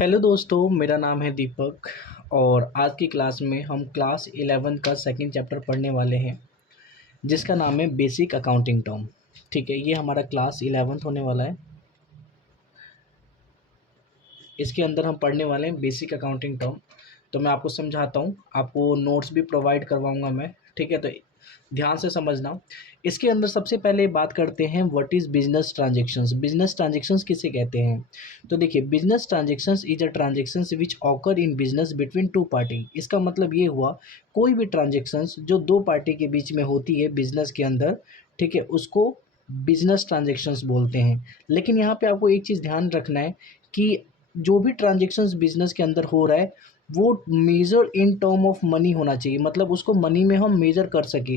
Hello दोस्तों, मेरा नाम है दीपक और आज की क्लास में हम क्लास 11 का सेकंड चैप्टर पढ़ने वाले हैं जिसका नाम है बेसिक अकाउंटिंग टर्म। ठीक है, ये हमारा क्लास 11th होने वाला है। इसके अंदर हम पढ़ने वाले हैं बेसिक अकाउंटिंग टर्म। तो मैं आपको समझाता हूँ, आपको नोट्स भी प्रोवाइड करवाऊँगा मैं। ठीक है, तो ध्यान से समझना। इसके अंदर सबसे पहले बात करते हैं what is business transactions. Business transactions किसे कहते हैं? तो देखिए, business transactions is a transactions which occur in business between two party. इसका मतलब ये हुआ, कोई भी ट्रांजेक्शन्स जो दो पार्टी के बीच में होती है बिजनेस के अंदर, ठीक है, उसको बिजनेस ट्रांजेक्शन्स बोलते हैं। लेकिन यहाँ पे आपको एक चीज़ ध्यान रखना है कि जो भी ट्रांजेक्शन्स बिजनेस के अंदर हो रहा है वो major in term of money होना चाहिए, मतलब उसको मनी में हम मेजर कर सके।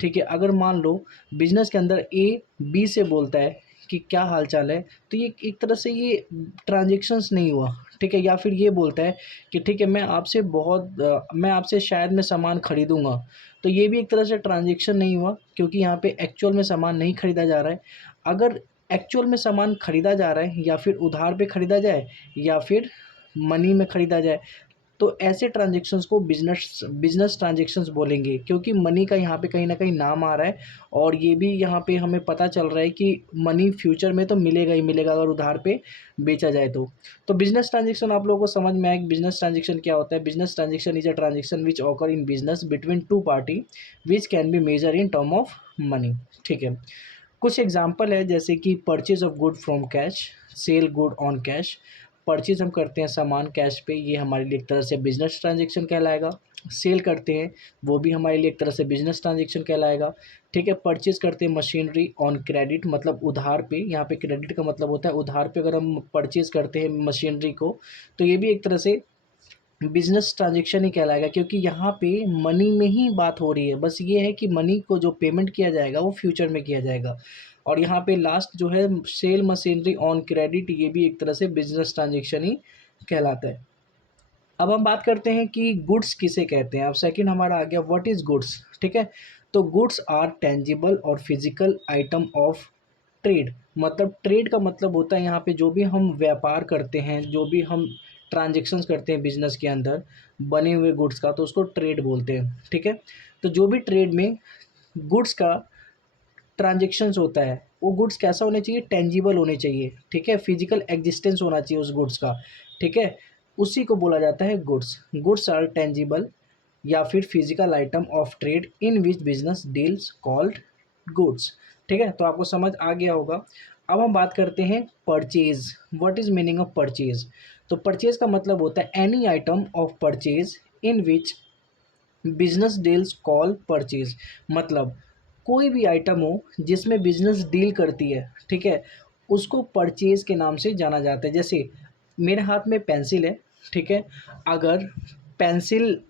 ठीक है, अगर मान लो बिजनेस के अंदर ए बी से बोलता है कि क्या हाल चाल है, तो ये एक तरह से ये ट्रांजेक्शन्स नहीं हुआ। ठीक है, या फिर ये बोलता है कि ठीक है मैं आपसे शायद मैं सामान खरीदूंगा, तो ये भी एक तरह से ट्रांजेक्शन नहीं हुआ, क्योंकि यहाँ पे एक्चुअल में सामान नहीं खरीदा जा रहा है। अगर एक्चुअल में सामान खरीदा जा रहा है या फिर उधार पे खरीदा जाए या फिर मनी में खरीदा जाए, तो ऐसे ट्रांजेक्शन्स को बिजनेस बिजनेस ट्रांजेक्शन्स बोलेंगे, क्योंकि मनी का यहाँ पे कहीं ना कहीं नाम आ रहा है। और ये भी यहाँ पे हमें पता चल रहा है कि मनी फ्यूचर में तो मिलेगा ही मिलेगा अगर उधार पे बेचा जाए तो बिजनेस ट्रांजेक्शन आप लोगों को समझ में आए कि बिजनेस ट्रांजेक्शन क्या होता है। Business transaction is a transaction which occur in business between two party which can be major in term of money. ठीक है, कुछ एग्जांपल है जैसे कि purchase of good from cash, sale good on cash. Purchase हम करते हैं सामान कैश पे, ये हमारे लिए एक तरह से बिजनेस ट्रांजेक्शन कहलाएगा। सेल करते हैं, वो भी हमारे लिए एक तरह से बिजनेस ट्रांजेक्शन कहलाएगा। ठीक है, परचेज करते हैं मशीनरी ऑन क्रेडिट, मतलब उधार पे। यहाँ पे क्रेडिट का मतलब होता है उधार पे अगर हम परचेज करते हैं मशीनरी को, तो ये भी एक तरह से बिजनेस ट्रांजेक्शन ही कहलाएगा, क्योंकि यहाँ पे मनी में ही बात हो रही है। बस ये है कि मनी को जो पेमेंट किया जाएगा वो फ्यूचर में किया जाएगा। और यहाँ पे लास्ट जो है सेल मशीनरी ऑन क्रेडिट, ये भी एक तरह से बिजनेस ट्रांजेक्शन ही कहलाता है। अब हम बात करते हैं कि गुड्स किसे कहते हैं। अब सेकंड हमारा आ गया व्हाट इज गुड्स। ठीक है, तो गुड्स आर टेंजिबल और फिजिकल आइटम ऑफ ट्रेड। मतलब ट्रेड का मतलब होता है यहाँ पे जो भी हम व्यापार करते हैं, जो भी हम ट्रांजेक्शन्स करते हैं बिजनेस के अंदर बने हुए गुड्स का, तो उसको ट्रेड बोलते हैं। ठीक है, तो जो भी ट्रेड में गुड्स का ट्रांजेक्शन्स होता है वो गुड्स कैसा होना चाहिए, टेंजिबल होने चाहिए। ठीक है, फिजिकल एग्जिस्टेंस होना चाहिए उस गुड्स का। ठीक है, उसी को बोला जाता है गुड्स। गुड्स आर टेंजिबल या फिर physical item of trade in which business deals called goods. ठीक है, तो आपको समझ आ गया होगा। अब हम बात करते हैं purchase. What is meaning of purchase? तो परचेज का मतलब होता है any item of purchase in which business deals call purchase. मतलब कोई भी आइटम हो जिसमें बिजनेस डील करती है, ठीक है, उसको परचेज के नाम से जाना जाता है। जैसे मेरे हाथ में पेंसिल है, ठीक है, अगर पेंसिल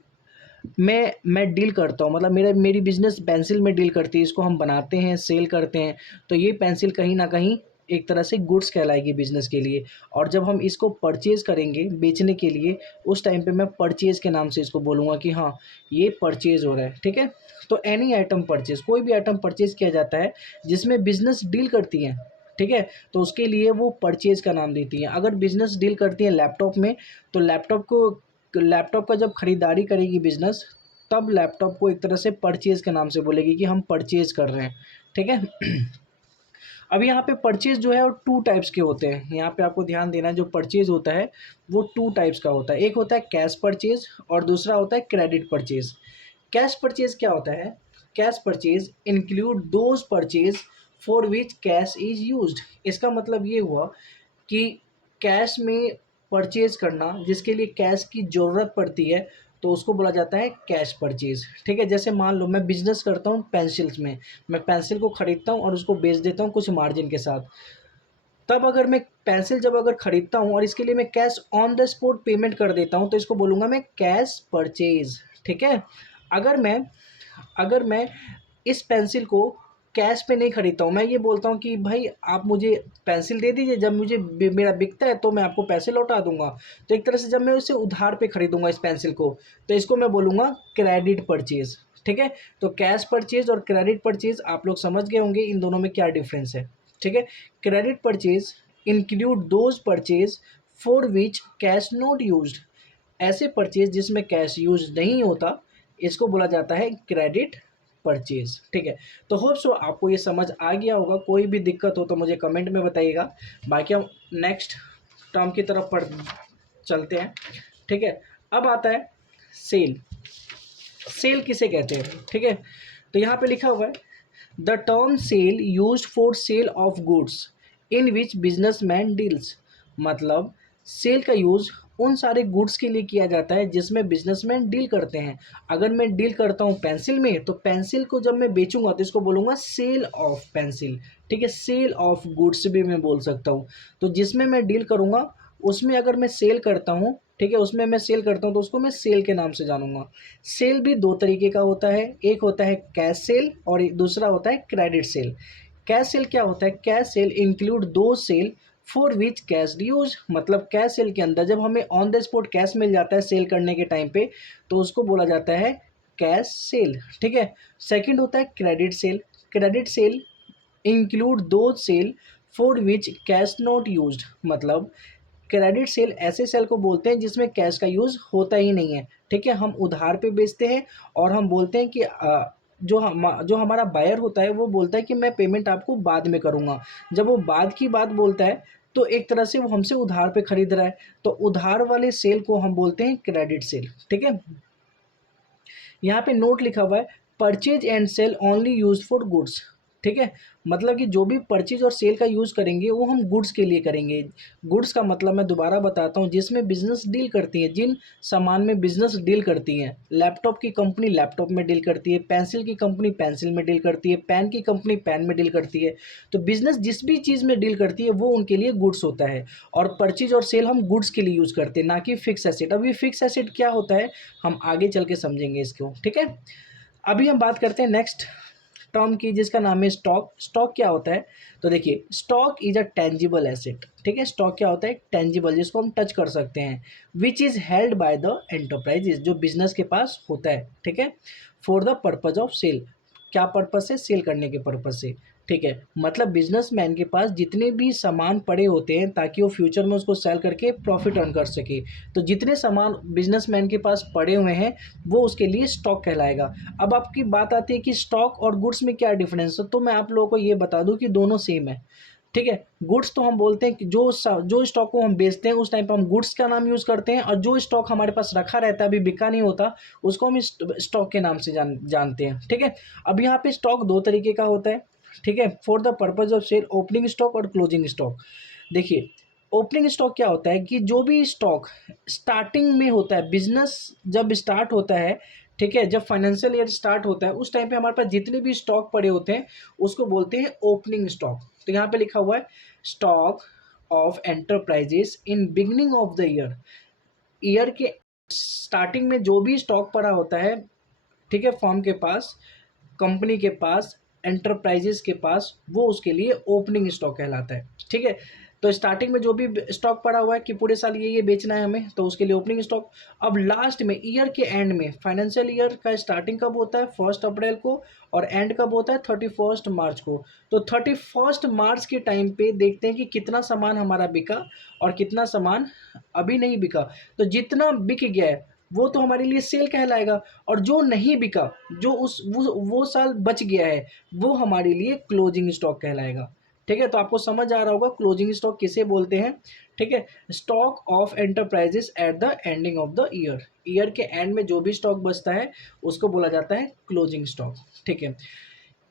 मैं डील करता हूँ, मतलब मेरी बिजनेस पेंसिल में डील करती है, इसको हम बनाते हैं, सेल करते हैं, तो ये पेंसिल कहीं ना कहीं एक तरह से गुड्स कहलाएगी बिजनेस के लिए। और जब हम इसको परचेज करेंगे बेचने के लिए, उस टाइम पे मैं परचेज के नाम से इसको बोलूँगा कि हाँ ये परचेज हो रहा है। ठीक है, तो एनी आइटम परचेज, कोई भी आइटम परचेज किया जाता है जिसमें बिजनेस डील करती है, ठीक है, तो उसके लिए वो परचेज का नाम देती हैं। अगर बिजनेस डील करती है लैपटॉप में, तो लैपटॉप का जब खरीदारी करेगी बिजनेस, तब लैपटॉप को एक तरह से परचेज के नाम से बोलेगी कि हम परचेज कर रहे हैं। ठीक है, अब यहाँ पे परचेज जो है वो टू टाइप्स के होते हैं। यहाँ पे आपको ध्यान देना है, जो परचेज होता है वो टू टाइप्स का होता है। एक होता है कैश परचेज और दूसरा होता है क्रेडिट परचेज। कैश परचेज क्या होता है? Cash purchase include those purchase for which cash is used. इसका मतलब ये हुआ कि कैश में परचेज करना जिसके लिए कैश की ज़रूरत पड़ती है, तो उसको बोला जाता है कैश परचेज। ठीक है, जैसे मान लो मैं बिजनेस करता हूँ पेंसिल्स में, मैं पेंसिल को खरीदता हूँ और उसको बेच देता हूँ कुछ मार्जिन के साथ। तब अगर मैं पेंसिल जब अगर खरीदता हूँ और इसके लिए मैं cash on the spot payment कर देता हूँ, तो इसको बोलूँगा मैं कैश परचेज। ठीक है, अगर मैं अगर मैं इस पेंसिल को कैश पे नहीं खरीदता हूँ, मैं ये बोलता हूँ कि भाई आप मुझे पेंसिल दे दीजिए, जब मुझे मेरा बिकता है तो मैं आपको पैसे लौटा दूंगा। तो एक तरह से जब मैं उसे उधार पे खरीदूंगा इस पेंसिल को, तो इसको मैं बोलूँगा क्रेडिट परचेज। ठीक है, तो कैश परचेज और क्रेडिट परचेज आप लोग समझ गए होंगे इन दोनों में क्या डिफरेंस है। ठीक है, credit purchase include those purchase for which cash not used, ऐसे परचेज जिसमें कैश यूज नहीं होता, इसको बोला जाता है क्रेडिट परचेज। ठीक है, तो होप सो आपको ये समझ आ गया होगा। कोई भी दिक्कत हो तो मुझे कमेंट में बताइएगा। बाकी हम नेक्स्ट टर्म की तरफ पढ़ चलते हैं। ठीक है, अब आता है सेल। सेल किसे कहते हैं? ठीक है, तो यहाँ पे लिखा हुआ है the term sale used for sale of goods in which businessman deals. मतलब सेल का यूज़ उन सारे गुड्स के लिए किया जाता है जिसमें बिजनेसमैन डील करते हैं। अगर मैं डील करता हूँ पेंसिल में, तो पेंसिल को जब मैं बेचूंगा तो इसको बोलूँगा सेल ऑफ पेंसिल। ठीक है, सेल ऑफ गुड्स भी मैं बोल सकता हूँ। तो जिसमें मैं डील करूँगा उसमें अगर मैं सेल करता हूँ, ठीक है, उसमें मैं सेल करता हूँ तो उसको मैं सेल के नाम से जानूंगा। सेल भी दो तरीके का होता है, एक होता है कैश सेल और दूसरा होता है क्रेडिट सेल। कैश सेल क्या होता है? कैश सेल इंक्लूड दो sale for which cash use. मतलब कैश सेल के अंदर जब हमें ऑन द स्पॉट कैश मिल जाता है सेल करने के टाइम पे, तो उसको बोला जाता है कैश सेल। ठीक है, सेकंड होता है credit sale. Credit sale include दो sale for which cash not used. मतलब क्रेडिट सेल ऐसे सेल को बोलते हैं जिसमें कैश का यूज़ होता ही नहीं है। ठीक है, हम उधार पे बेचते हैं और हम बोलते हैं कि जो हमारा बायर होता है वो बोलता है कि मैं पेमेंट आपको बाद में करूँगा। जब वो बाद की बात बोलता है तो एक तरह से वो हमसे उधार पे खरीद रहा है, तो उधार वाले सेल को हम बोलते हैं क्रेडिट सेल। ठीक है, यहाँ पे नोट लिखा हुआ है purchase and sale only use for goods. ठीक है, मतलब कि जो भी परचेज और सेल का यूज़ करेंगे वो हम गुड्स के लिए करेंगे। गुड्स का मतलब मैं दोबारा बताता हूँ, जिसमें बिजनेस डील करती है, जिन सामान में बिजनेस डील करती हैं। लैपटॉप की कंपनी लैपटॉप में डील करती है, पेंसिल की कंपनी पेंसिल में डील करती है, पेन की कंपनी पेन में डील करती है। तो बिजनेस जिस भी चीज़ में डील करती है वो उनके लिए गुड्स होता है। और परचेज और सेल हम गुड्स के लिए यूज़ करते हैं, ना कि फिक्स एसेट। अब ये फिक्स एसेट क्या होता है हम आगे चल के समझेंगे इसको। ठीक है, अभी हम बात करते हैं नेक्स्ट टर्म की जिसका नाम है स्टॉक। स्टॉक क्या होता है? तो देखिए, stock is a tangible asset. ठीक है, स्टॉक क्या होता है? टेंजिबल, जिसको हम टच कर सकते हैं, which is held by the enterprises, जो बिजनेस के पास होता है। ठीक है, for the purpose of sale. क्या पर्पज से? सेल करने के पर्पज से। ठीक है, मतलब बिजनेसमैन के पास जितने भी सामान पड़े होते हैं ताकि वो फ्यूचर में उसको सेल करके प्रॉफिट अर्न कर सके। तो जितने सामान बिजनेसमैन के पास पड़े हुए हैं वो उसके लिए स्टॉक कहलाएगा। अब आपकी बात आती है कि स्टॉक और गुड्स में क्या डिफरेंस है, तो मैं आप लोगों को ये बता दूं कि दोनों सेम है। ठीक है, गुड्स तो हम बोलते हैं कि जो स्टॉक को हम बेचते हैं उस टाइम पर हम गुड्स का नाम यूज़ करते हैं, और जो स्टॉक हमारे पास रखा रहता है अभी बिका नहीं होता उसको हम स्टॉक के नाम से जानते हैं। ठीक है, अब यहाँ पे स्टॉक दो तरीके का होता है। ठीक है, for the purpose of sale, opening stock और क्लोजिंग स्टॉक। देखिए, ओपनिंग स्टॉक क्या होता है कि जो भी स्टॉक स्टार्टिंग में होता है, बिजनेस जब स्टार्ट होता है, ठीक है, जब फाइनेंशियल ईयर स्टार्ट होता है उस टाइम पे हमारे पास जितने भी स्टॉक पड़े होते हैं उसको बोलते हैं ओपनिंग स्टॉक। तो यहाँ पे लिखा हुआ है stock of enterprises in beginning of the year. Year के स्टार्टिंग में जो भी स्टॉक पड़ा होता है, ठीक है, फर्म के पास, कंपनी के पास, एंटरप्राइजेस के पास, वो उसके लिए ओपनिंग स्टॉक कहलाता है। ठीक है, तो स्टार्टिंग में जो भी स्टॉक पड़ा हुआ है कि पूरे साल ये बेचना है हमें, तो उसके लिए ओपनिंग स्टॉक। अब लास्ट में ईयर के एंड में, फाइनेंशियल ईयर का स्टार्टिंग कब होता है? 1 अप्रैल को, और एंड कब होता है? 31 मार्च को। तो 31 मार्च के टाइम पे देखते हैं कि कितना सामान हमारा बिका और कितना सामान अभी नहीं बिका। तो जितना बिक गया है वो तो हमारे लिए सेल कहलाएगा, और जो नहीं बिका, जो वो साल बच गया है, वो हमारे लिए क्लोजिंग स्टॉक कहलाएगा। ठीक है, तो आपको समझ आ रहा होगा क्लोजिंग स्टॉक किसे बोलते हैं। ठीक है, stock of enterprises at the ending of the year. Year के एंड में जो भी स्टॉक बचता है उसको बोला जाता है क्लोजिंग स्टॉक। ठीक है,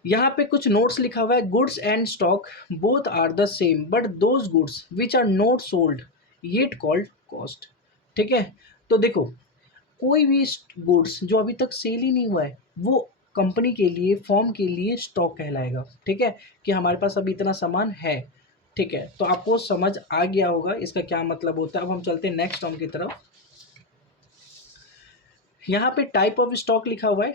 यहाँ पे कुछ नोट्स लिखा हुआ है, goods and stock both are the same but those goods which are not sold yet called cost. ठीक है, तो देखो, कोई भी गुड्स जो अभी तक सेल ही नहीं हुआ है वो कंपनी के लिए, फॉर्म के लिए स्टॉक कहलाएगा। ठीक है, कि हमारे पास अभी इतना सामान है। ठीक है, तो आपको समझ आ गया होगा इसका क्या मतलब होता है। अब हम चलते हैं नेक्स्ट टर्म की तरफ। यहाँ पे टाइप ऑफ स्टॉक लिखा हुआ है।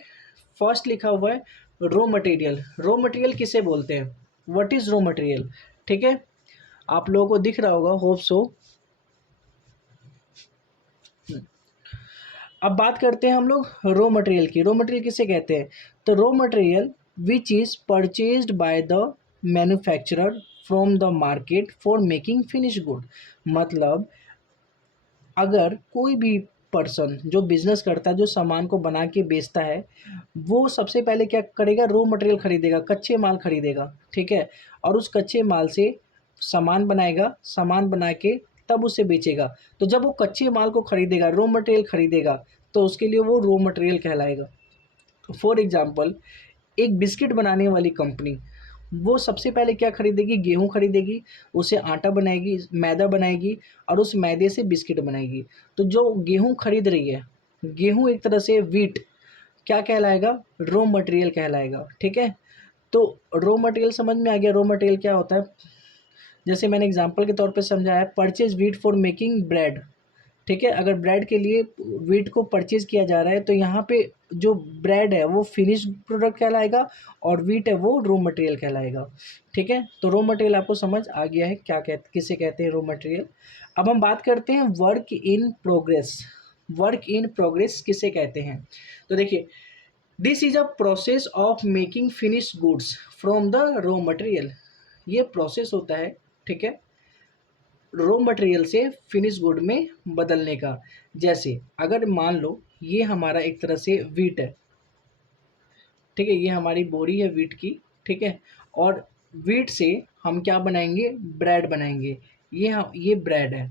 फर्स्ट लिखा हुआ है रॉ मटेरियल। रॉ मटेरियल किसे बोलते हैं? What is raw material? ठीक है, आप लोगों को दिख रहा होगा, होप सो। अब बात करते हैं हम लोग रॉ मटेरियल की। रॉ मटेरियल किसे कहते हैं? तो raw material which is purchased by the manufacturer from the market for making finish good. मतलब अगर कोई भी पर्सन जो बिजनेस करता है, जो सामान को बना के बेचता है, वो सबसे पहले क्या करेगा, रॉ मटेरियल खरीदेगा, कच्चे माल खरीदेगा, ठीक है, और उस कच्चे माल से सामान बनाएगा, सामान बना के तब उसे बेचेगा। तो जब वो कच्चे माल को खरीदेगा, रॉ मटेरियल खरीदेगा, तो उसके लिए वो रॉ मटेरियल कहलाएगा। फॉर एग्जाम्पल, एक बिस्किट बनाने वाली कंपनी, वो सबसे पहले क्या खरीदेगी, गेहूँ खरीदेगी, उसे आटा बनाएगी, मैदा बनाएगी, और उस मैदे से बिस्किट बनाएगी। तो जो गेहूँ खरीद रही है, गेहूँ एक तरह से व्हीट क्या कहलाएगा, रॉ मटेरियल कहलाएगा, ठीक है। तो रॉ मटेरियल समझ में आ गया, रॉ मटेरियल क्या होता है। जैसे मैंने एग्जांपल के तौर पे समझाया, purchase wheat for making bread, ठीक है। अगर ब्रेड के लिए व्हीट को परचेज किया जा रहा है, तो यहाँ पे जो ब्रेड है वो फिनिश प्रोडक्ट कहलाएगा, और व्हीट है वो रॉ मटेरियल कहलाएगा, ठीक है। तो रॉ मटेरियल आपको समझ आ गया है क्या किसे कहते हैं रॉ मटेरियल। अब हम बात करते हैं work in progress. Work in progress किसे कहते हैं, तो देखिए, this is a process of making finish goods from the raw material. ये प्रोसेस होता है, ठीक है, रॉ मटेरियल से फिनिश गुड में बदलने का। जैसे अगर मान लो ये हमारा एक तरह से वीट है, ठीक है, ये हमारी बोरी है वीट की, ठीक है, और वीट से हम क्या बनाएंगे, ब्रेड बनाएंगे। ये ब्रेड है,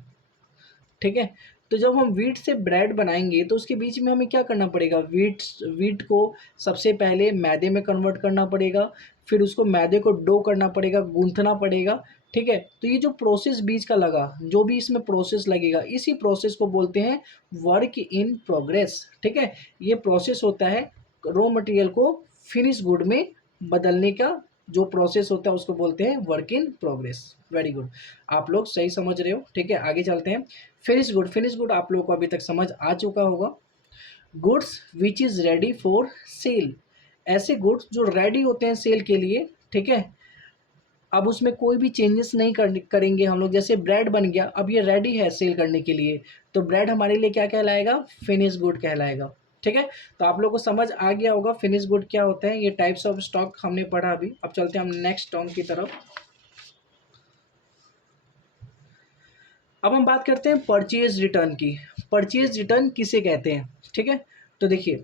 ठीक है। तो जब हम वीट से ब्रेड बनाएंगे, तो उसके बीच में हमें क्या करना पड़ेगा, वीट वीट को सबसे पहले मैदे में कन्वर्ट करना पड़ेगा, फिर उसको मैदे को डो करना पड़ेगा, गूंथना पड़ेगा, ठीक है। तो ये जो प्रोसेस बीच का लगा, जो भी इसमें प्रोसेस लगेगा, इसी प्रोसेस को बोलते हैं वर्क इन प्रोग्रेस, ठीक है। ये प्रोसेस होता है रॉ मटेरियल को फिनिश गुड में बदलने का, जो प्रोसेस होता है उसको बोलते हैं work in progress. Very good, आप लोग सही समझ रहे हो, ठीक है। आगे चलते हैं। फिनिश गुड, फिनिश गुड आप लोगों को अभी तक समझ आ चुका होगा। Goods which is ready for sale, ऐसे गुड्स जो रेडी होते हैं सेल के लिए, ठीक है। अब उसमें कोई भी चेंजेस नहीं करेंगे हम लोग। जैसे ब्रेड बन गया, अब ये रेडी है सेल करने के लिए, तो ब्रेड हमारे लिए क्या कहलाएगा, फिनिश गुड कहलाएगा, ठीक है। तो आप लोग को समझ आ गया होगा फिनिश गुड क्या होता है। ये टाइप्स ऑफ स्टॉक हमने पढ़ा अभी। अब चलते हैं हम नेक्स्ट टर्म की तरफ। अब हम बात करते हैं परचेज रिटर्न की। परचेज रिटर्न किसे कहते हैं, ठीक है। तो देखिए,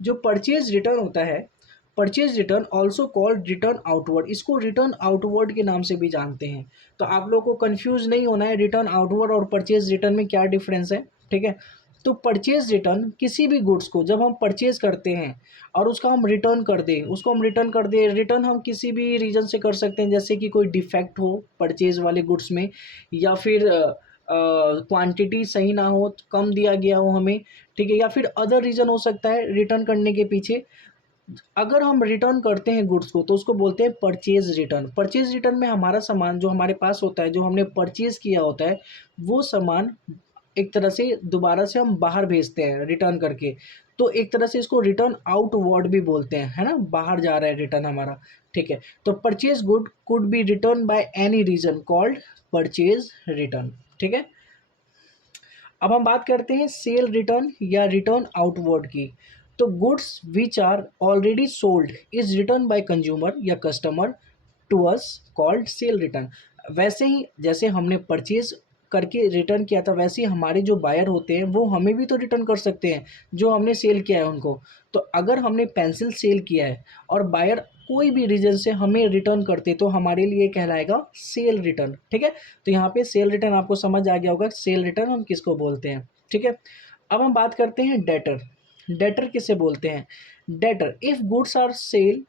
जो परचेज रिटर्न होता है, purchase return also called return outward, इसको रिटर्न आउटवर्ड के नाम से भी जानते हैं। तो आप लोगों को कंफ्यूज नहीं होना है, रिटर्न आउटवर्ड और परचेज रिटर्न में क्या डिफरेंस है, ठीक है। तो परचेज रिटर्न, किसी भी गुड्स को जब हम परचेज करते हैं और उसका हम रिटर्न कर दें, उसको हम रिटर्न कर दें, रिटर्न हम किसी भी रीज़न से कर सकते हैं, जैसे कि कोई डिफेक्ट हो परचेज वाले गुड्स में, या फिर क्वांटिटी सही ना हो, कम दिया गया हो हमें, ठीक है, या फिर अदर रीज़न हो सकता है रिटर्न करने के पीछे। अगर हम रिटर्न करते हैं गुड्स को, तो उसको बोलते हैं परचेज रिटर्न। परचेज रिटर्न में हमारा सामान जो हमारे पास होता है, जो हमने परचेज किया होता है, वो सामान एक तरह से दोबारा से हम बाहर भेजते हैं रिटर्न करके। तो एक तरह से इसको रिटर्न आउटवर्ड भी बोलते हैं, है ना, बाहर जा रहा है रिटर्न हमारा, ठीक है। तो purchase good could be return by any reason called purchase return, ठीक है। अब हम बात करते हैं सेल रिटर्न या रिटर्न आउटवर्ड की। तो goods which are already sold is return by consumer या customer to us called sale return. वैसे ही जैसे हमने परचेज करके रिटर्न किया था, वैसे ही हमारे जो बायर होते हैं वो हमें भी तो रिटर्न कर सकते हैं जो हमने सेल किया है उनको। तो अगर हमने पेंसिल सेल किया है और बायर कोई भी रीज़न से हमें रिटर्न करते, तो हमारे लिए कहलाएगा सेल रिटर्न, ठीक है। तो यहाँ पे सेल रिटर्न आपको समझ आ गया होगा, सेल रिटर्न हम किसको बोलते हैं, ठीक है। अब हम बात करते हैं डेटर। डेटर किसे बोलते हैं, debtor if goods are sale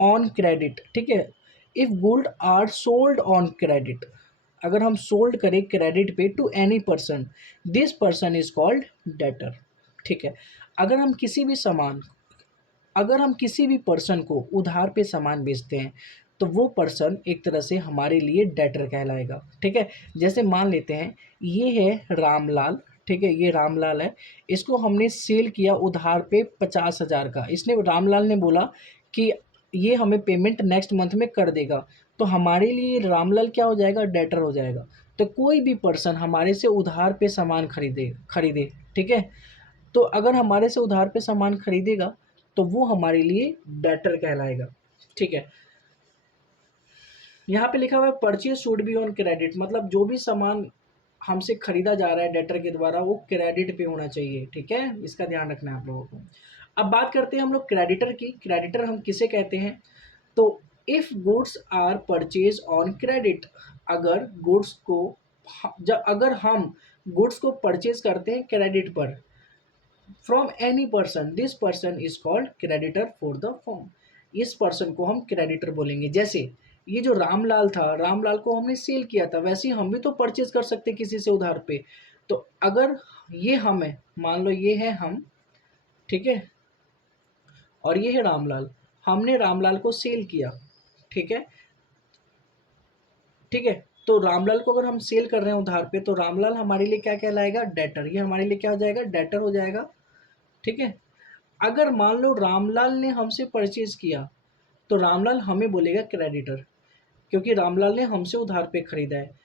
on credit, ठीक है, if good are sold on credit, अगर हम सोल्ड करें क्रेडिट पे to any person, this person is called debtor, ठीक है। अगर हम किसी भी सामान, अगर हम किसी भी पर्सन को उधार पे सामान बेचते हैं, तो वो पर्सन एक तरह से हमारे लिए डेटर कहलाएगा, ठीक है। जैसे मान लेते हैं ये है रामलाल, ठीक है, ये रामलाल है, इसको हमने सेल किया उधार पे 50,000 का। इसने, रामलाल ने बोला कि ये हमें पेमेंट नेक्स्ट मंथ में कर देगा, तो हमारे लिए रामलाल क्या हो जाएगा, डेटर हो जाएगा। तो कोई भी पर्सन हमारे से उधार पे सामान खरीदे, ठीक है, तो अगर हमारे से उधार पे सामान खरीदेगा, तो वो हमारे लिए डेटर कहलाएगा, ठीक है। यहाँ पे लिखा हुआ है purchase should be on credit, मतलब जो भी सामान हमसे खरीदा जा रहा है डेटर के द्वारा वो क्रेडिट पे होना चाहिए, ठीक है, इसका ध्यान रखना है आप लोगों को। अब बात करते हैं हम लोग क्रेडिटर की। क्रेडिटर हम किसे कहते हैं? तो if goods are purchase on credit, अगर गुड्स को जब अगर हम गुड्स को परचेज करते हैं क्रेडिट पर from any person, this person is called creditor for the form. इस पर्सन को हम क्रेडिटर बोलेंगे। जैसे ये जो रामलाल था, रामलाल को हमने सेल किया था, वैसे ही हम भी तो परचेज कर सकते हैं किसी से उधार पे। तो अगर ये हम है, मान लो ये है हम, ठीक है, और ये है रामलाल, हमने रामलाल को सेल किया, ठीक है, ठीक है। तो रामलाल को अगर हम सेल कर रहे हैं उधार पे, तो रामलाल हमारे लिए क्या कहलाएगा? डेटर। ये हमारे लिए क्या हो जाएगा? डेटर हो जाएगा, ठीक है। अगर मान लो रामलाल ने हमसे परचेज किया, तो रामलाल हमें बोलेगा क्रेडिटर, क्योंकि रामलाल ने हमसे उधार पे खरीदा है।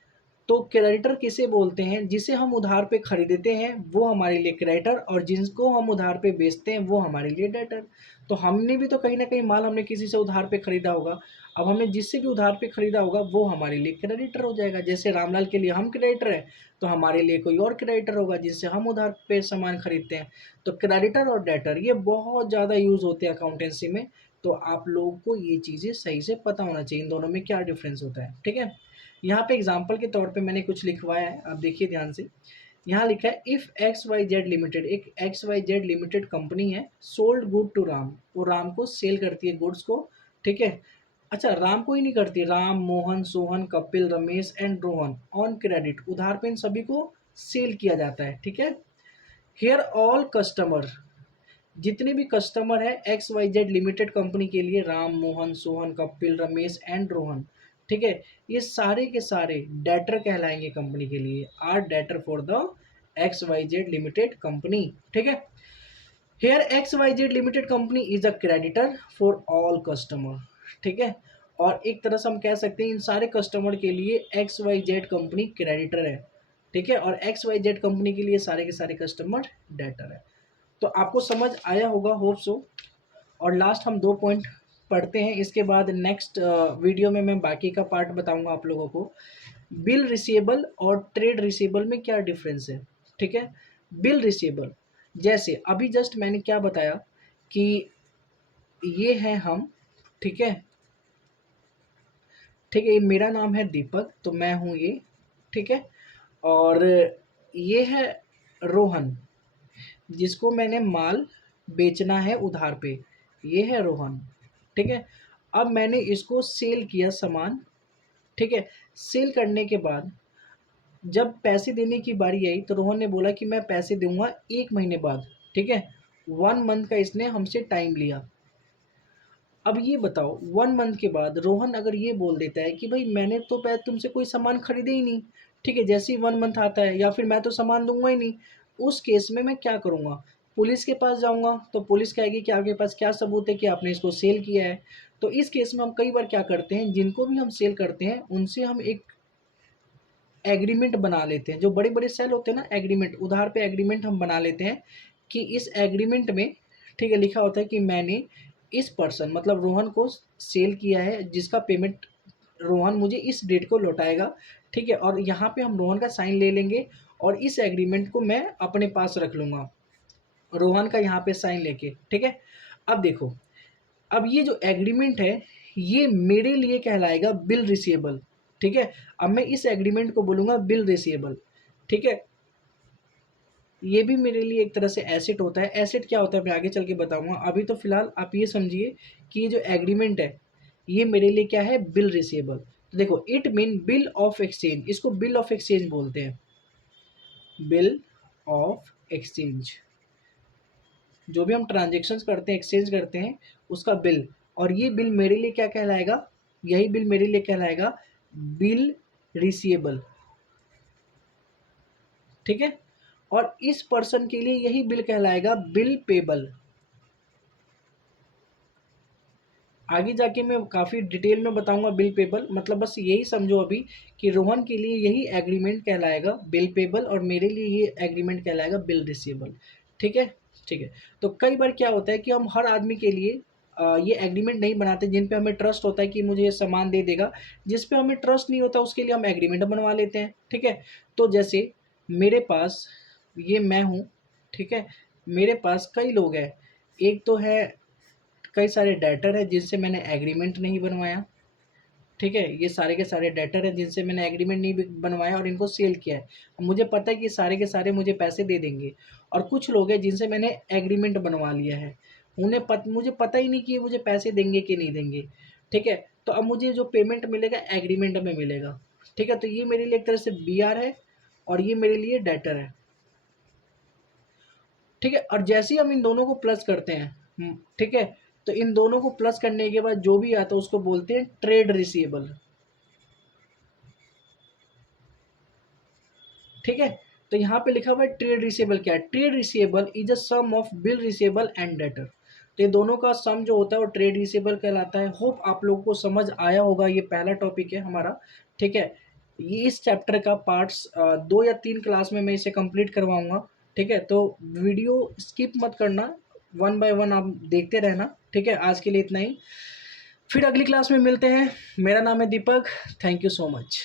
तो क्रेडिटर किसे बोलते हैं? जिसे हम उधार पे खरीदते हैं वो हमारे लिए क्रेडिटर, और जिसको हम उधार पे बेचते हैं वो हमारे लिए डेटर। तो हमने भी तो कहीं ना कहीं माल हमने किसी से उधार पे खरीदा होगा। अब हमने जिससे भी उधार पे खरीदा होगा वो हमारे लिए क्रेडिटर हो जाएगा। जैसे रामलाल के लिए हम क्रेडिटर हैं, तो हमारे लिए कोई और क्रेडिटर होगा जिससे हम उधार पे सामान खरीदते हैं। तो क्रेडिटर और डेटर ये बहुत ज़्यादा यूज़ होते हैं अकाउंटेंसी में। तो आप लोगों को ये चीज़ें सही से पता होना चाहिए इन दोनों में क्या डिफरेंस होता है, ठीक है। यहाँ पे एग्जाम्पल के तौर पे मैंने कुछ लिखवाया है, आप देखिए ध्यान से। यहाँ लिखा है if X Y Z limited, एक X Y Z limited company है, सोल्ड गुड टू राम, वो राम को सेल करती है गुड्स को, ठीक है। अच्छा, राम को ही नहीं करती, Ram, Mohan, Sohan, Kapil, Ramesh and Rohan on credit, उधार पे इन सभी को सेल किया जाता है, ठीक है। हियर ऑल कस्टमर, जितने भी कस्टमर है X Y Z limited company के लिए, राम, मोहन, सोहन, कपिल, रमेश एंड रोहन, ठीक है, ये सारे के सारे डेटर कहलाएंगे कंपनी के लिए, are debtor for the X Y Z limited company, ठीक है। Here X Y Z limited company is a creditor for all customer, ठीक है। और एक तरह से हम कह सकते हैं इन सारे कस्टमर के लिए X Y Z company creditor है, ठीक है, और एक्स वाई जेड कंपनी के लिए सारे के सारे कस्टमर डेटर है। तो आपको समझ आया होगा, होप सो। और लास्ट हम 2 पॉइंट पढ़ते हैं, इसके बाद नेक्स्ट वीडियो में मैं बाकी का पार्ट बताऊंगा आप लोगों को। बिल रिसीवेबल और ट्रेड रिसीवेबल में क्या डिफरेंस है, ठीक है। बिल रिसीवेबल, जैसे अभी जस्ट मैंने क्या बताया कि ये है हम, ठीक है, ठीक है, ये मेरा नाम है दीपक, तो मैं हूँ ये, ठीक है, और ये है रोहन, जिसको मैंने माल बेचना है उधार पे, ये है रोहन, ठीक है। अब मैंने इसको सेल किया सामान, ठीक है। सेल करने के बाद जब पैसे देने की बारी आई, तो रोहन ने बोला कि मैं पैसे दूंगा 1 महीने बाद, ठीक है। 1 मंथ का इसने हमसे टाइम लिया। अब ये बताओ 1 मंथ के बाद रोहन अगर ये बोल देता है कि भाई मैंने तो तुमसे कोई सामान खरीदे ही नहीं, ठीक है, जैसे ही 1 मंथ आता है, या फिर मैं तो सामान दूंगा ही नहीं, उस केस में मैं क्या करूँगा? पुलिस के पास जाऊँगा, तो पुलिस कहेगी कि आपके पास क्या सबूत है कि आपने इसको सेल किया है। तो इस केस में हम कई बार क्या करते हैं, जिनको भी हम सेल करते हैं उनसे हम एक एग्रीमेंट बना लेते हैं। जो बड़े बड़े सेल होते हैं ना, एग्रीमेंट, उधार पे एग्रीमेंट हम बना लेते हैं कि इस एग्रीमेंट में, ठीक है, लिखा होता है कि मैंने इस पर्सन मतलब रोहन को सेल किया है, जिसका पेमेंट रोहन मुझे इस डेट को लौटाएगा, ठीक है। और यहाँ पे हम रोहन का साइन ले लेंगे और इस एग्रीमेंट को मैं अपने पास रख लूँगा, रोहन का यहाँ पे साइन लेके, ठीक है। अब देखो, अब ये जो एग्रीमेंट है ये मेरे लिए कहलाएगा बिल रिसीवेबल, ठीक है। अब मैं इस एग्रीमेंट को बोलूँगा बिल रिसीवेबल, ठीक है। ये भी मेरे लिए एक तरह से एसेट होता है। एसेट क्या होता है मैं आगे चल के बताऊंगा, अभी तो फिलहाल आप ये समझिए कि ये जो एग्रीमेंट है ये मेरे लिए क्या है, बिल रिसीवेबल। तो देखो, it mean bill of exchange, इसको बिल ऑफ एक्सचेंज बोलते हैं, बिल ऑफ एक्सचेंज। जो भी हम ट्रांजेक्शन्स करते हैं, एक्सचेंज करते हैं, उसका बिल। और ये बिल मेरे लिए क्या कहलाएगा, यही बिल मेरे लिए कहलाएगा बिल रिसीवेबल, ठीक है। और इस पर्सन के लिए यही बिल कहलाएगा बिल पेबल। आगे जाके मैं काफ़ी डिटेल में बताऊंगा बिल पेबल, मतलब बस यही समझो अभी कि रोहन के लिए यही एग्रीमेंट कहलाएगा बिल पेबल और मेरे लिए ये एग्रीमेंट कहलाएगा बिल रिसीवेबल, ठीक है। ठीक है, तो कई बार क्या होता है कि हम हर आदमी के लिए ये एग्रीमेंट नहीं बनाते जिन पे हमें ट्रस्ट होता है कि मुझे ये सामान दे देगा। जिस पे हमें ट्रस्ट नहीं होता उसके लिए हम एग्रीमेंट बनवा लेते हैं, ठीक है। तो जैसे मेरे पास ये मैं हूँ, ठीक है, मेरे पास कई लोग हैं, एक तो है कई सारे डेटर हैं जिनसे मैंने एग्रीमेंट नहीं बनवाया, ठीक है, ये सारे के सारे डेटर हैं जिनसे मैंने एग्रीमेंट नहीं बनवाया और इनको सेल किया है। मुझे पता है कि सारे के सारे मुझे पैसे दे देंगे। और कुछ लोग हैं जिनसे मैंने एग्रीमेंट बनवा लिया है, मुझे पता ही नहीं कि ये मुझे पैसे देंगे कि नहीं देंगे, ठीक है। तो अब मुझे जो पेमेंट मिलेगा एग्रीमेंट में मिलेगा, ठीक है। तो ये मेरे लिए एक तरह से BR है और ये मेरे लिए डेटर है, ठीक है। और जैसे ही हम इन दोनों को प्लस करते हैं, ठीक है, तो इन दोनों को प्लस करने के बाद जो भी आता है उसको बोलते हैं ट्रेड रिसीवेबल, ठीक है। तो यहाँ पे लिखा हुआ है ट्रेड रिसीवेबल क्या है। Trade receivable is a sum of bill receivable and debtor. तो ये दोनों का सम जो होता है वो ट्रेड रिसीवेबल कहलाता है। होप आप लोगों को समझ आया होगा। ये पहला टॉपिक है हमारा, ठीक है। ये इस चैप्टर का पार्ट्स 2 या 3 क्लास में मैं इसे कंप्लीट करवाऊंगा, ठीक है। तो वीडियो स्किप मत करना, 1 बाय 1 आप देखते रहना, ठीक है। आज के लिए इतना ही, फिर अगली क्लास में मिलते हैं। मेरा नाम है Deepak. Thank you so much.